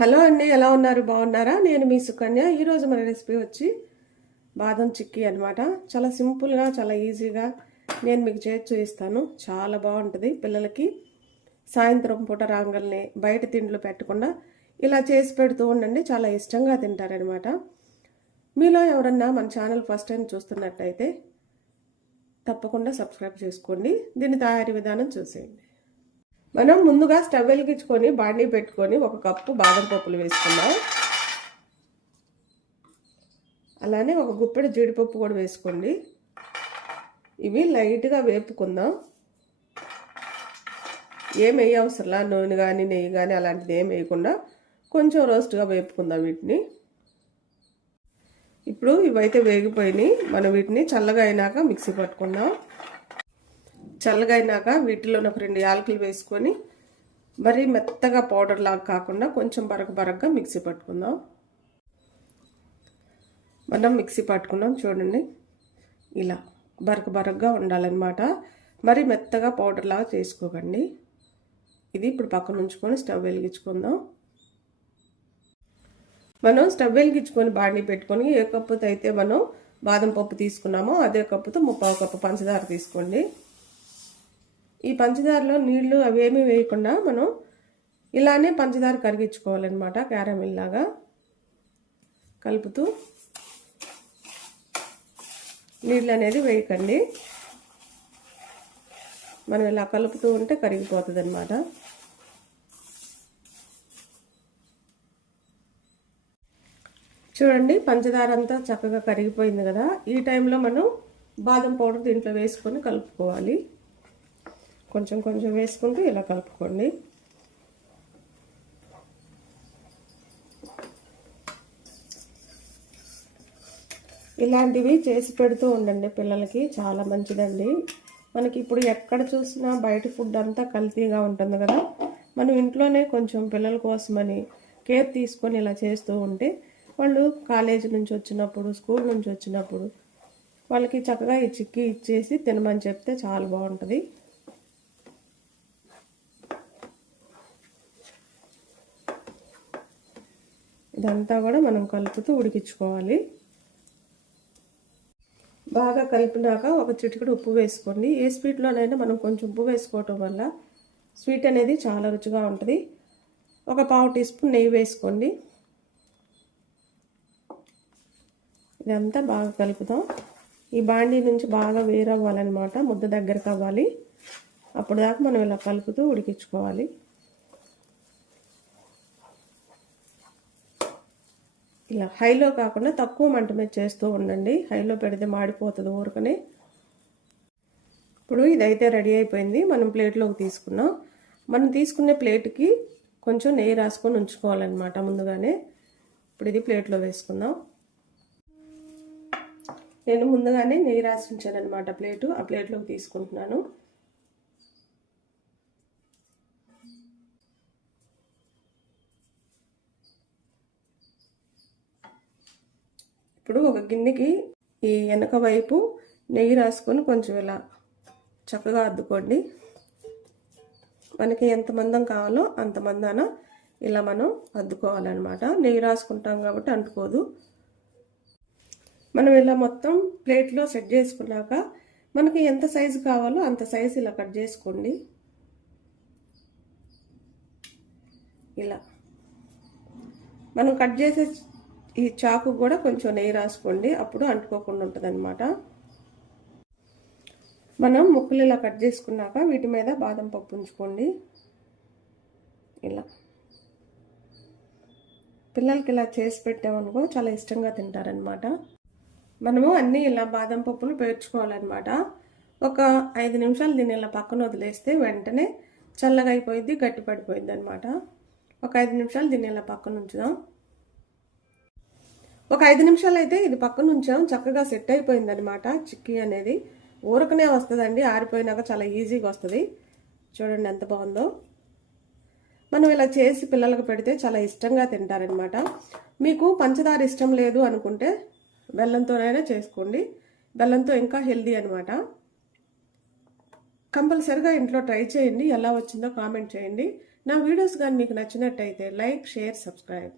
Hello అండి ఎలా ఉన్నారు? బాగున్నారా? నేను మీ సుకన్య. ఈరోజు మన రెసిపీ వచ్చి బాదం చిక్కీ అనమాట చాలా సింపుల్గా చాలా ఈజీగా నేను మీకు చేసి చూపిస్తాను. చాలా బాగుంటుంది పిల్లలకి. సాయంత్రం పూట రాంగల్ని బయట తిండ్లు పెట్టకుండా ఇలా చేసి పెడుతూ ఉండండి. చాలా ఇష్టంగా తింటారనమాట మీలో ఎవరన్నా మన ఛానల్ ఫస్ట్ టైం చూస్తున్నట్టయితే తప్పకుండా సబ్స్క్రైబ్ చేసుకోండి. దీని తయారీ విధానం చూసేయండి. మనం ముందుగా స్టవ్ వెలిగించుకొని బాండీ పెట్టుకొని ఒక కప్పు బాదం పప్పులు వేసుకుందాం. అలానే ఒక గుప్పెడు జీడిపప్పు కూడా వేసుకోండి. ఇవి లైట్గా వేపుకుందాం. ఏం వేయవసరంలా? నూనె కానీ నెయ్యి కానీ అలాంటిది ఏం వేయకుండా కొంచెం రోస్ట్గా వేపుకుందాం వీటిని. ఇప్పుడు ఇవైతే వేగిపోయినాయి. మనం వీటిని చల్లగా అయినాక మిక్సీ పట్టుకుందాం. చల్లగా అయినాక వీటిలో ఒక రెండు యాలకులు వేసుకొని మరీ మెత్తగా పౌడర్ లాగా కాకుండా కొంచెం బరక బరకగా మిక్సీ పట్టుకుందాం. మనం మిక్సీ పట్టుకున్నాం చూడండి. ఇలా బరక బరకగా ఉండాలన్నమాట. మరి మెత్తగా పౌడర్ లాగా చేసుకోకండి. ఇది ఇప్పుడు పక్కన ఉంచుకొని స్టవ్ వెలిగించుకుందాం. మనం స్టవ్ వెలిగించుకొని బాండీ పెట్టుకొని ఏ కప్పుతో అయితే మనం బాదం పప్పు తీసుకున్నామో అదే కప్పుతో ముప్పావు కప్పు పంచదార తీసుకోండి. ఈ పంచదారలో నీళ్ళు అవేమీ వేయకుండా మనం ఇలానే పంచదార కరిగించుకోవాలన్నమాట క్యారమిల్ లాగా కలుపుతూ. నీళ్ళు అనేది వేయకండి. మనం ఇలా కలుపుతూ ఉంటే కరిగిపోతుంది అనమాట చూడండి పంచదార అంతా చక్కగా కరిగిపోయింది కదా. ఈ టైంలో మనం బాదం పౌడర్ దీంట్లో వేసుకొని కలుపుకోవాలి. కొంచెం కొంచెం వేసుకుంటూ ఇలా కలుపుకోండి. ఇలాంటివి చేసి పెడుతూ ఉండండి పిల్లలకి చాలా మంచిదండి. మనకి ఇప్పుడు ఎక్కడ చూసినా బయట ఫుడ్ అంతా కల్తీగా ఉంటుంది కదా. మనం ఇంట్లోనే కొంచెం పిల్లల కోసమని కేర్ తీసుకొని ఇలా చేస్తూ ఉంటే వాళ్ళు కాలేజీ నుంచి వచ్చినప్పుడు స్కూల్ నుంచి వచ్చినప్పుడు వాళ్ళకి చక్కగా ఈ చిక్కి ఇచ్చేసి తినమని చెప్తే చాలా బాగుంటుంది. ఇదంతా కూడా మనం కలుపుతూ ఉడికించుకోవాలి. బాగా కలిపినాక ఒక చిటికెడు ఉప్పు వేసుకోండి. ఏ స్వీట్లోనైనా మనం కొంచెం ఉప్పు వేసుకోవటం వల్ల స్వీట్ అనేది చాలా రుచిగా ఉంటుంది. ఒక పావు టీ స్పూన్ నెయ్యి వేసుకోండి. ఇదంతా బాగా కలుపుతాం. ఈ బాండీ నుంచి బాగా వేరవ్వాలన్నమాట. ముద్ద దగ్గరకు అవ్వాలి అప్పుడు దాకా మనం ఇలా కలుపుతూ ఉడికించుకోవాలి. ఇలా హైలో కాకుండా తక్కువ మంట మీద చేస్తూ ఉండండి. హైలో పెడితే మాడిపోతుంది ఊరుకనే. ఇప్పుడు ఇదైతే రెడీ అయిపోయింది. మనం ప్లేట్లోకి తీసుకున్నాం. మనం తీసుకునే ప్లేట్కి కొంచెం నెయ్యి రాసుకొని ఉంచుకోవాలన్నమాట ముందుగానే. ఇప్పుడు ఇది ప్లేట్లో వేసుకుందాం. నేను ముందుగానే నెయ్యి రాసి ఉంచానమాట ప్లేటు. ఆ ప్లేట్లోకి తీసుకుంటున్నాను. ఇప్పుడు ఒక గిన్నెకి ఈ వెనక వైపు నెయ్యి రాసుకొని కొంచెం ఇలా చక్కగా అద్దుకోండి. మనకి ఎంత మందం కావాలో అంత మందాన ఇలా మనం అద్దుకోవాలన్నమాట. నెయ్యి రాసుకుంటాం కాబట్టి అంటుకోదు. మనం ఇలా మొత్తం ప్లేట్లో సెట్ చేసుకున్నాక మనకి ఎంత సైజు కావాలో అంత సైజు ఇలా కట్ చేసుకోండి. ఇలా. మనం కట్ చేసే ఈ చాకు కూడా కొంచెం నెయ్యి రాసుకోండి అప్పుడు అంటుకోకుండా ఉంటుంది అనమాట మనం ముక్కలు ఇలా కట్ చేసుకున్నాక వీటి మీద బాదం పప్పు ఉంచుకోండి. ఇలా. పిల్లలకి ఇలా చేసి పెట్టామనుకో చాలా ఇష్టంగా తింటారనమాట మనము అన్నీ ఇలా బాదం పప్పులు పేర్చుకోవాలన్నమాట. ఒక ఐదు నిమిషాలు దీన్ని ఇలా పక్కన వదిలేస్తే వెంటనే చల్లగా అయిపోయింది గట్టి పడిపోయింది అనమాట ఒక ఐదు నిమిషాలు దీన్ని ఇలా పక్కన ఉంచుదాం. ఒక ఐదు నిమిషాలు అయితే ఇది పక్కన ఉంచాం. చక్కగా సెట్ అయిపోయింది అనమాట చిక్కీ అనేది. ఊరకనే వస్తుందండి. ఆరిపోయినాక చాలా ఈజీగా వస్తుంది. చూడండి ఎంత బాగుందో. మనం ఇలా చేసి పిల్లలకు పెడితే చాలా ఇష్టంగా తింటారనమాట మీకు పంచదార ఇష్టం లేదు అనుకుంటే బెల్లంతోనైనా చేసుకోండి. బెల్లంతో ఇంకా హెల్దీ అనమాట కంపల్సరిగా ఇంట్లో ట్రై చేయండి. ఎలా వచ్చిందో కామెంట్ చేయండి. నా వీడియోస్ కానీ మీకు నచ్చినట్టయితే లైక్ షేర్ సబ్స్క్రైబ్.